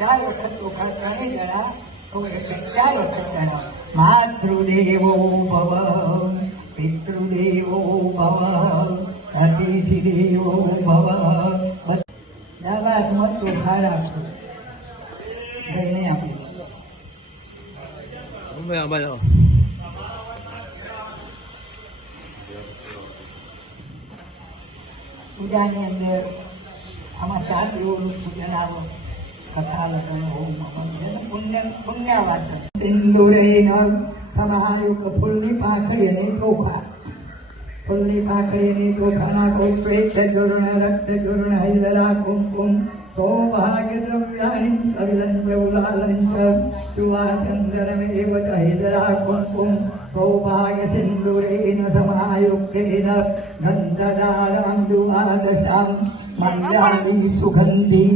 चार वखत ચોખા ત્રણેય જણા 4 વખત જણા માતૃદેવો ભવ પિતૃદેવો ભવ અતિથિદેવો ભવ દાવાતમાં ચોખા રાખો ગઈને આપી પૂજાની અંદર આમાં 4 દેવોનું પૂજન આવો कथा लगन ओम पुण्य पुण्यावाचन सिंदूरेण समायुक्त फुल्ली पाखडीने टोखा फुल्ली पाखडीने टोखाना को श्वेत चूर्ण रक्त चूर्ण हरिदरा कुंकुम सौभाग्य द्रव्याणि कविलंच उलालंच सुवाचंदरमेव च हरिदरा कुंकुम सौभाग्य सिंदूरेण समायुक्तेन गन्धदारमन्दुवादशां मल्यानि सुगन्धि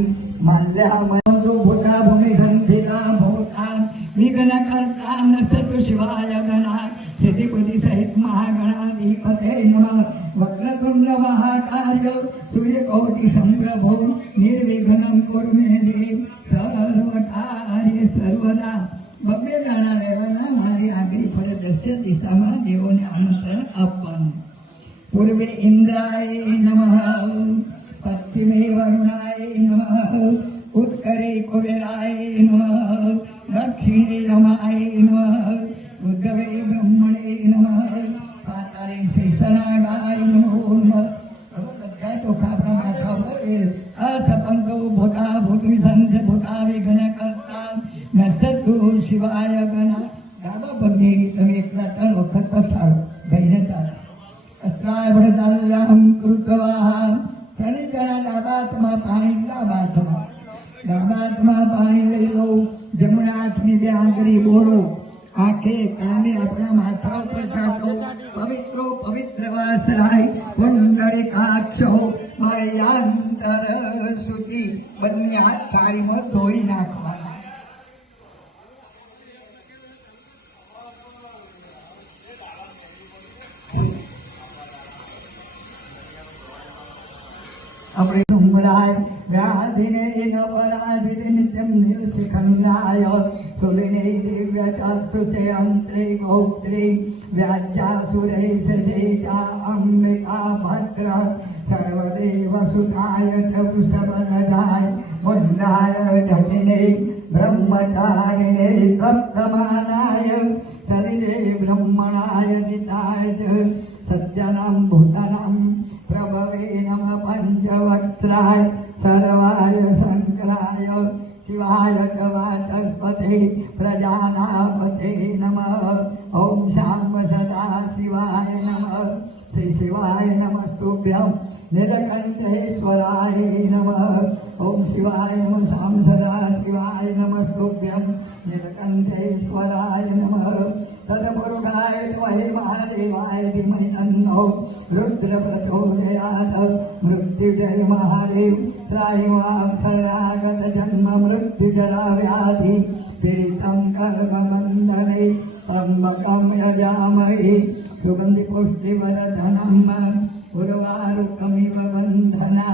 मल्यामंदु भूता भूमि संधिता भूता विघ्न कर्ता नरसतु शिवाय गणा सिद्धिपति सहित महागणाधिपते नमः वक्रतुंड महाकाय सूर्यकोटि संप्रभो निर्विघ्नं कुरु मे देव सर्वकार्य सर्वदा बब्बे जाना लेवाना मारी आगरी फळे दक्षिण दिशाમાં દેવોને આમંત્રણ આપવાનું પૂર્વે ઇન્દ્રાય નમઃ पश्चिमे वरुणाय नमः उत्तरे कुबेराय नमः दक्षिणे रमाय नमः उद्गवे ब्रह्मणे नमः पाताले शेषनागाय नमो नमः બધા ચોખા આપણા માથા પર અસપંગો ભૂતા ભૂતવી સંઘ ભૂતા વિઘ્ન કરતા નરસતુ શિવાય ગણા ડાબા પગને તમે એકલા 3 વખત પસાડો ગઈને ચાલો અસ્ત્રાય ભડદાલ્યહં કૃતવા ત્રણે જણા ડાબા હાથમાં પાણી લઈ લો જમણા હાથની 2 આંગળી બોલો આંખે કાને આપણા માથા ઉપર ચાટો પવિત્રો પવિત્ર વાસરાય પુંડરીકાક્ષો મયાંતર શુચિ બંને હાથ થાળીમાં ધોઈ નાખવાના अपने धूमराय व्याधिने नवराधिने नित्यं नीलशिखण्डाय सुलिने दिव्य चाक्षुषे अंत्रे गोत्रे व्याज्यासुरेश शेषा अंबिका भद्र सर्वदेव सुताय च वृषभध्वजाय मुण्डाय जटिने ब्रह्मचारिणे सप्तमानाय सलिले ब्रह्मणाय जिताय च सज्जनां भूतानां प्रभवे नमः पंचवक्त्राय सर्वाय शंकराय शिवाय च वाचस्पते प्रजानापते नमः ओम शाम सदा शिवाय नमः श्री शिवाय नमस्तुभ्यं नीलकंठेश्वराय नमः ओम शिवाय नमः शाम सदा शिवाय नमस्तुभ्यं नीलकंठेश्वराय नमः तदमुरुगाय त्वये महादेवाय धीमहि तन्नो रुद्र प्रचोदयात् मृत्युजय महादेव त्रायिमां शरणागत जन्म मृत्युजरा व्याधि पीडितं कर्मबन्धने त्र्यम्बकं यजामहे सुगन्धिपुष्टिवर्धनम् उर्वारुकमिव बन्धना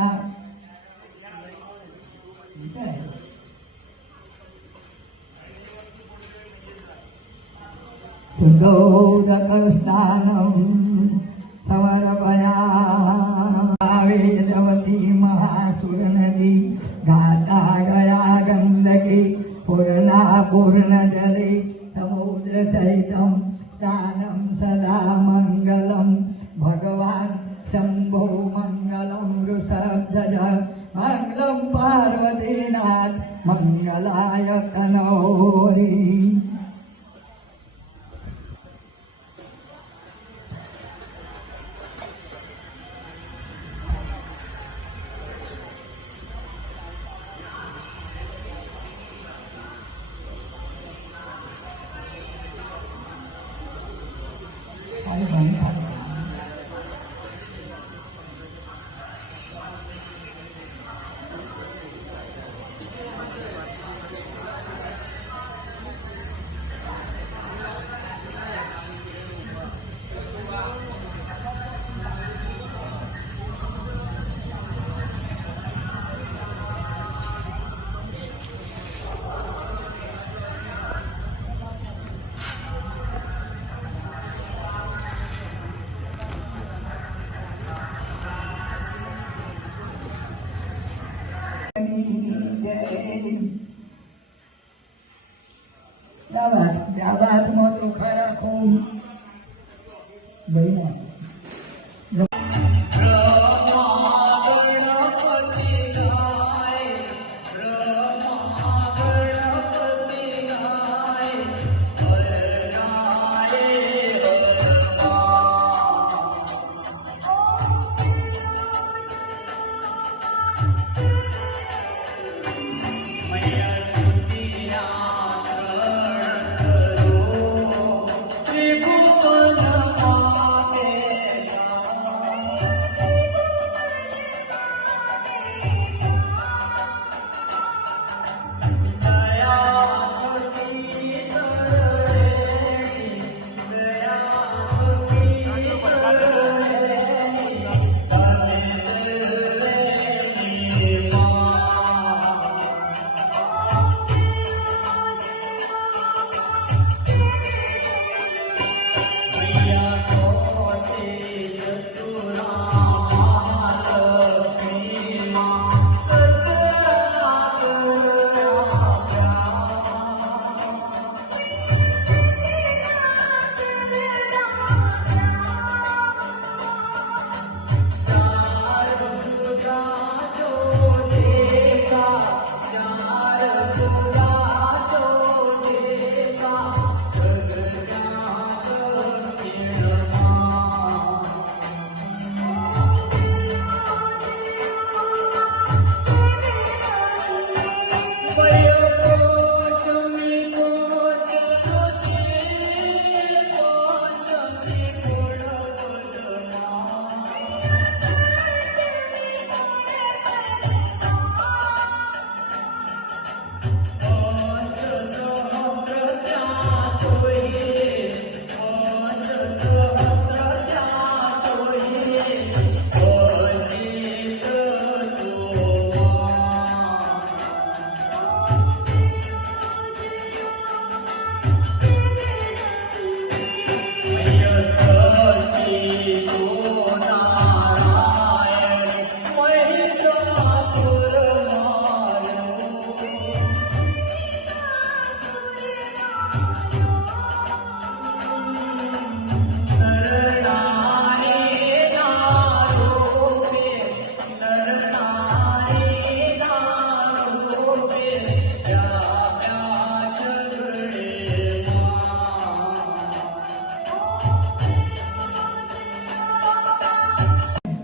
शुद्धोदकस्नानं समर्पयामि वेदवती महासुरनदी गाता गया गंडकी पूर्णा पूर्णजले समुद्रसहितं स्नानं सदा मङ्गलं भगवान् शम्भो मङ्गलं वृषभध्वज मङ्गलं पार्वतीनाथ मङ्गलाय तनोहरि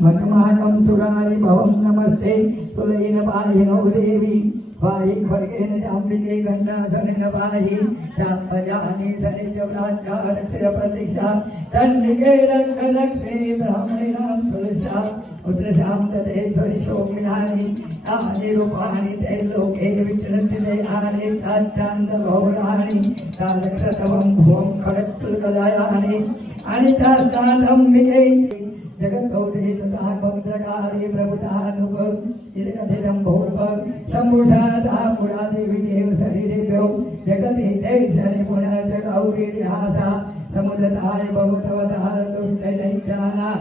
मधुमाकं सुरारि भवं नमस्ते सुलेन पाहिनो देवी वाहि खड्गेन जाम्बिके गण्डाधरेण वाहि चापजानि सनिजव्राजारस्य प्रतिष्ठा तन्निके रक्षलक्ष्मी ब्राह्मणीनां तुलसा पुत्रशां तदेश्वरि शोभिनानि तानि रूपाणि ते लोके विचरन्ति ते आने तात्यान्तगौराणि तादक्षतवं भुवं खडक्सुलकदायानि अनितान्ताम्बिके जगद्गौरी तथा भद्रकाली प्रभुतानुभ इदकथितं भूर्भ सम्भुषादा पुरादेवी देव शरीरेभ्यो जगति दैशनि पुनः च गौरीर्यासा समुदताय भवतवतार दुष्टदैत्याना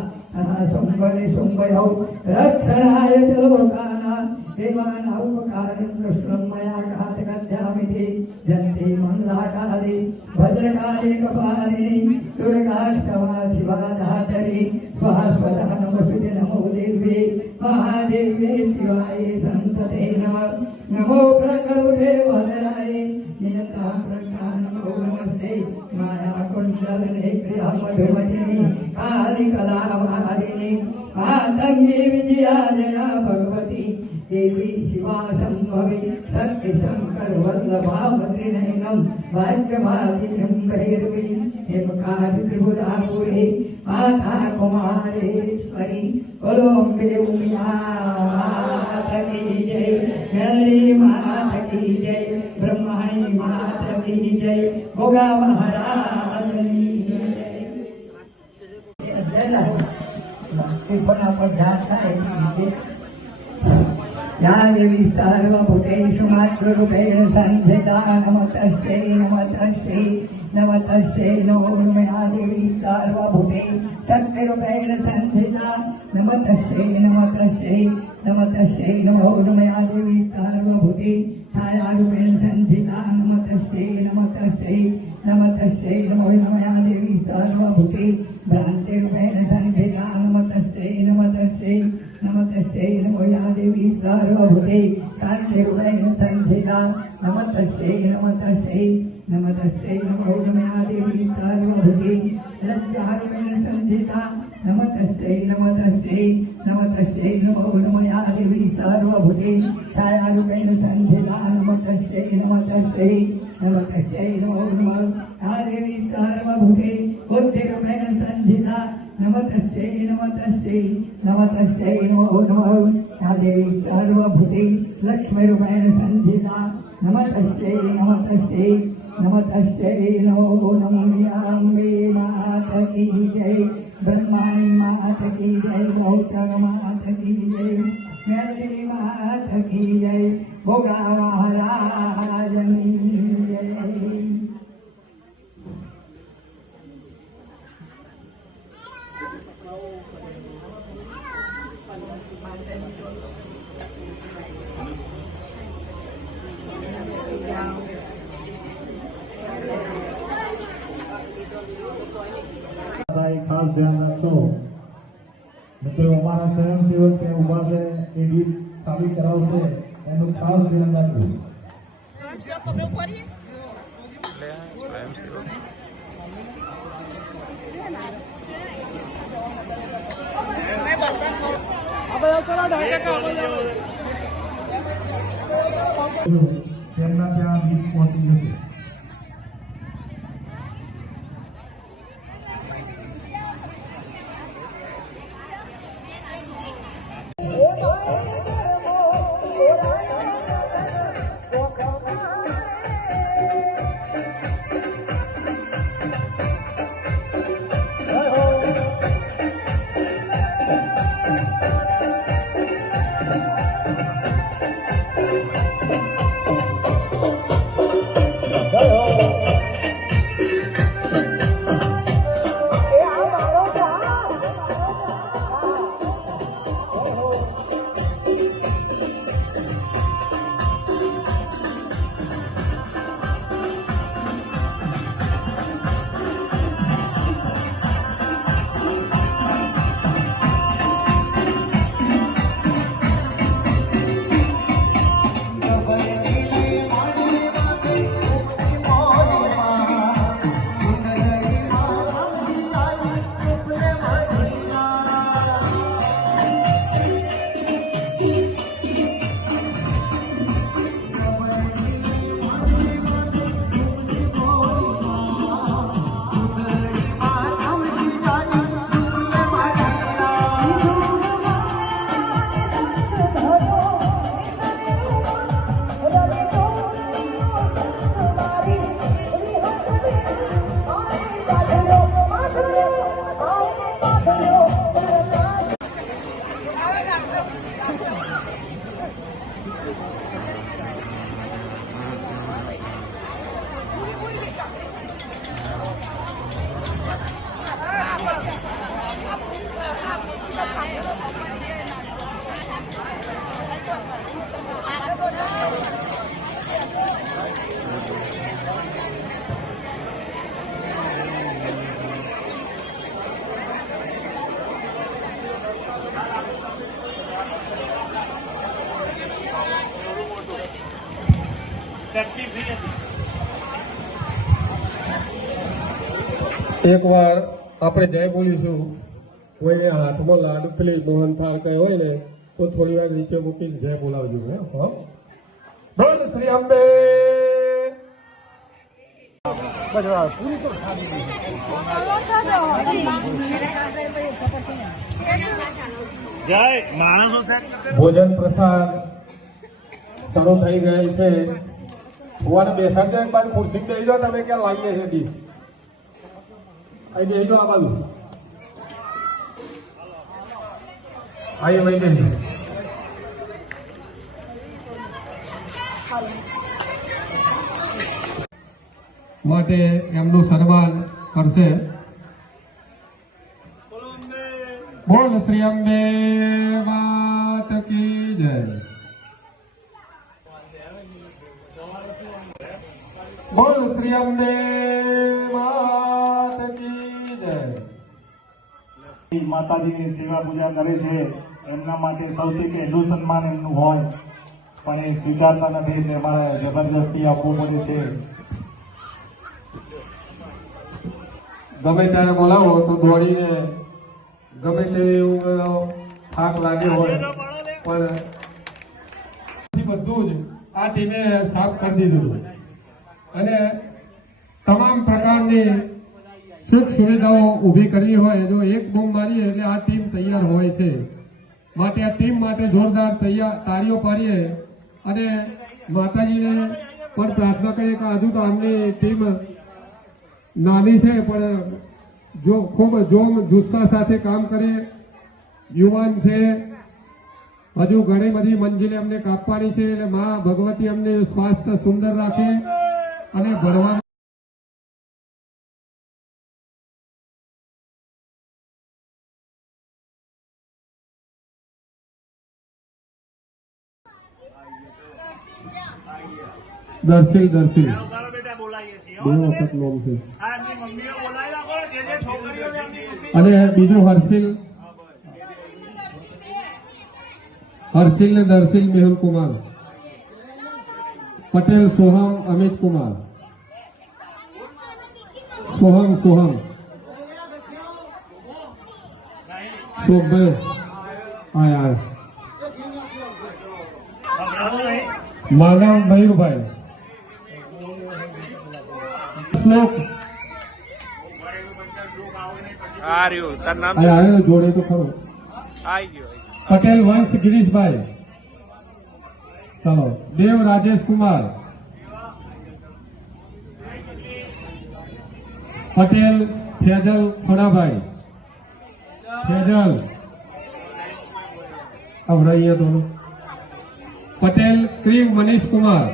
सुम्बरि सुम्बयौ रक्षणाय च लोकाना देवानां उपकारं कृष्णं मया घातकध्यामिति जन्ति मङ्गलाकाली भद्रकाली कपालिनी दुर्गाष्टमा शिवा धातरी स्वास्वदा नमस्ते नमो देव्ये महादेव्ये शिवाय सन्तते नमः नमो प्रकरुषे वदनाय नियता प्रज्ञा नमो नमस्ते माया कुण्डलिनी क्रिया मधुमतिनी काली कलावारिणी मातंगी विजया जया भगवती देवी शिवा संभवी सत्य शंकर वल्लभा भद्रिनयनम भाग्यभागिनी भैरवी हेमकाली त्रिपुरापुरी माता कुमारेश्वरी कोलंबे उमिया माता की जय गली माता की जय ब्रह्माणी माता की जय गोगा महाराज की जय कृपणा पर जाता है या देवी सर्वभूतेषु मातृरूपेण संस्थिता नमस्तस्यै नमस्तस्यै नमस्तस्यै नमो नमः देवी सर्वभूते शक्तिरूपेण संस्थिता नमस्तस्यै नमस्तस्यै नमस्तस्यै नमो नमः देवी सर्वभूते छायारूपेण संस्थिता नमस्तस्यै नमस्तस्यै नमस्तस्यै नमो नमः देवी सर्वभूते भ्रान्तिरूपेण संस्थिता नमस्तस्यै नमस्तस्यै नमस्तस्यै नमो या देवी सर्वभूते कान्तिरूपेण संस्थिता नमस्तस्यै नमस्तस्यै नमस्तस्यै नमो नमः देवी सर्वभूते लज्जारूपेण संस्थिता नमस्तस्यै नमस्तस्यै नमस्तस्यै नमो नमः देवी सर्वभूते छायारूपेण संस्थिता नमस्तस्यै नमस्तस्यै नमस्तस्यै नमो नमः या देवी सर्वभूते बुद्धिरूपेण संस्थिता नमस्तस्यै नमस्तस्यै नमस्तस्यै नमो नमः या देवी सर्वभूते लक्ष्मीरूपेण संस्थिता नमस्तस्यै नमस्तस्यै नमस्तस्यै नमो नमः अम्बे माता की जय ब्रह्माणी माता की जय गौतम माता की जय मेरी माता की जय भोगा महाराजनी जय खास ध्यान रखो મિત્રો અમારા સ્વયંસેવક કે ઉભા છે એ ગીત ચાલુ કરાવશે એનું ખાસ ધ્યાન રાખવું સ્વયંસેવક તો બેવ કરીએ તેમના ત્યાં ગીત પહોંચી જશે એકવાર આપણે જય બોલીશું. કોઈને હાથમાં લાડુ પેલી મોહનથાળ કઈ હોય ને તો થોડી વાર નીચે મૂકીને જય બોલાવજો. હા, બોલ શ્રી અંબે. ભોજન પ્રસાદ શરૂ થઈ ગયેલ છે. ભગવાન બેસાડજો. એક બાજુ ખુરશી બેસી જાઓ. તમે ક્યાં લાવીએ છે ડીશ? અહીં બેસી જાઓ. આ બાજુ અહીં વહી બેસી માટે એમનું સન્માન કરશે. બોલ શ્રી અંબે માત કી જય. બોલ શ્રી અંબે માત કી જય. માતાજીની સેવા પૂજા કરે છે એમના માટે સૌથી પહેલું સન્માન એમનું હોય, પણ એ સ્વીકારતા નથી એટલે અમારે જબરદસ્તી આપવું પડે છે. ગમે ત્યારે બોલાવો તો દોડીને ગમે તે એવું થાક લાગે હોય પણ બધું જ આ ટીમે સાફ કરી દીધું અને તમામ પ્રકારની સુખ સુવિધાઓ ઊભી કરવી હોય. જો એક બૂમ મારીએ એટલે આ ટીમ તૈયાર હોય છે. માટે આ ટીમ માટે જોરદાર તાળીઓ પાડીએ અને માતાજીને પણ પ્રાર્થના કરીએ કે હજુ તો આમની ટીમ નાની છે પણ જો ખૂબ જોમ જુસ્સા સાથે કામ કરે. યુવાન છે, હજુ ઘણી બધી મંજિલે અમને કાપવાની છે એટલે મા ભગવતી અમને સ્વાસ્થ્ય સુંદર રાખે અને ભણવા દર્શિલ બે વખત નામ છે. અને બીજું હર્ષિલ ને દર્શિલ મેહુલ કુમાર પટેલ. સોહમ અમિત કુમાર. સોહમ શોભભાઈ આયા. માનવ મયુરભાઈ. શ્લોક આવ્યો જોડે તો ખરો. પટેલ વંશ ગિરીશભાઈ. ચલો. દેવ રાજેશ કુમાર. પટેલ ફેજલ ખોડાભાઈ. ફેજલ અવરાઈએ તો. પટેલ ક્રીવ મનીષ કુમાર.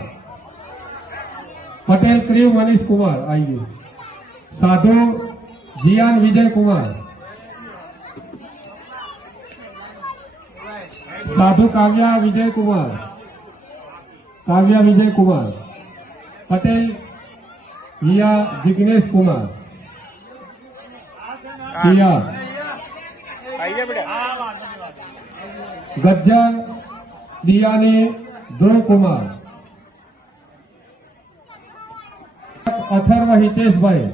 પટેલ ક્રીવ મનીષ કુમાર આવી ગયું. સાધુ જીયાન વિજય કુમાર. સાધુ કાવ્યા વિજય કુમાર. પટેલ હિયા જિગ્નેશ કુમાર. ગજ્જર દિયાની ધ્રુવ કુમાર. અથર્વ હિતેશભાઈ.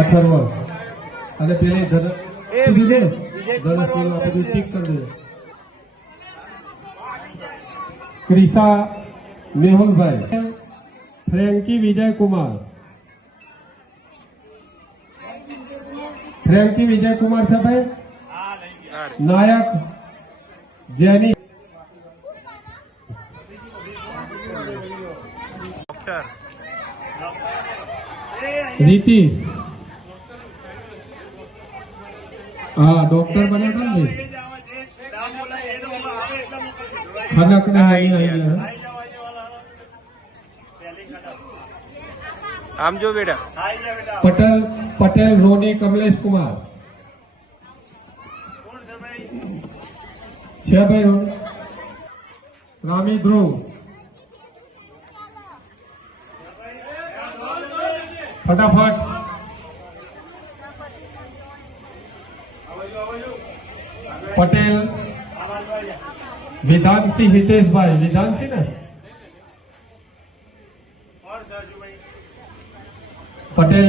અથર્વ અને પેલી ક્રિશા મેહુલભાઈ. ફ્રેન્કી વિજય કુમાર. છે ભાઈ. નાયક જેની રીતિ હા ડોક્ટર બન્યા હતા ને ખનક ને આમ જો બેટા પટેલ રોની કમલેશ કુમાર છે ભાઈ રોની રામી ધ્રુવ ફટાફટ પટેલ વિધાનસિંહ હિતેશભાઈ વિધાનસિંહ ને પટેલ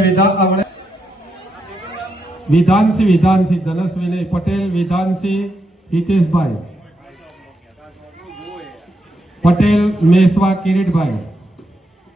વિધાનસિંહ ધનસ્વી નહીં પટેલ વિધાનસિંહ હિતેશભાઈ પટેલ મેસવા કિરીટભાઈ